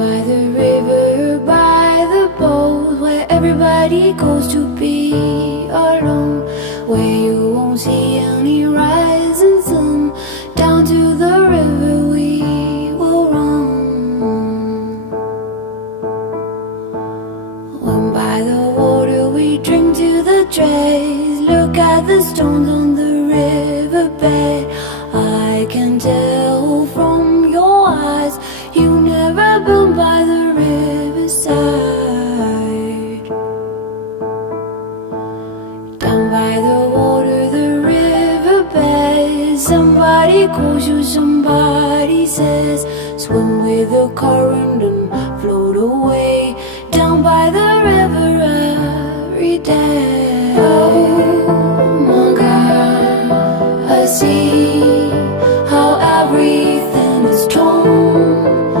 by the river, by the boat, where everybody goes to be alone, where you won't see any rising sun. Down to the river we will run. When by the water we drink to the dregs, look at the stones on the riverbed. I can tell from your eyes you never been by the riverside. Down by the water, the riverbed, somebody calls you, somebody says, swim with the current and float away. Down by the river every day. Oh my God, I see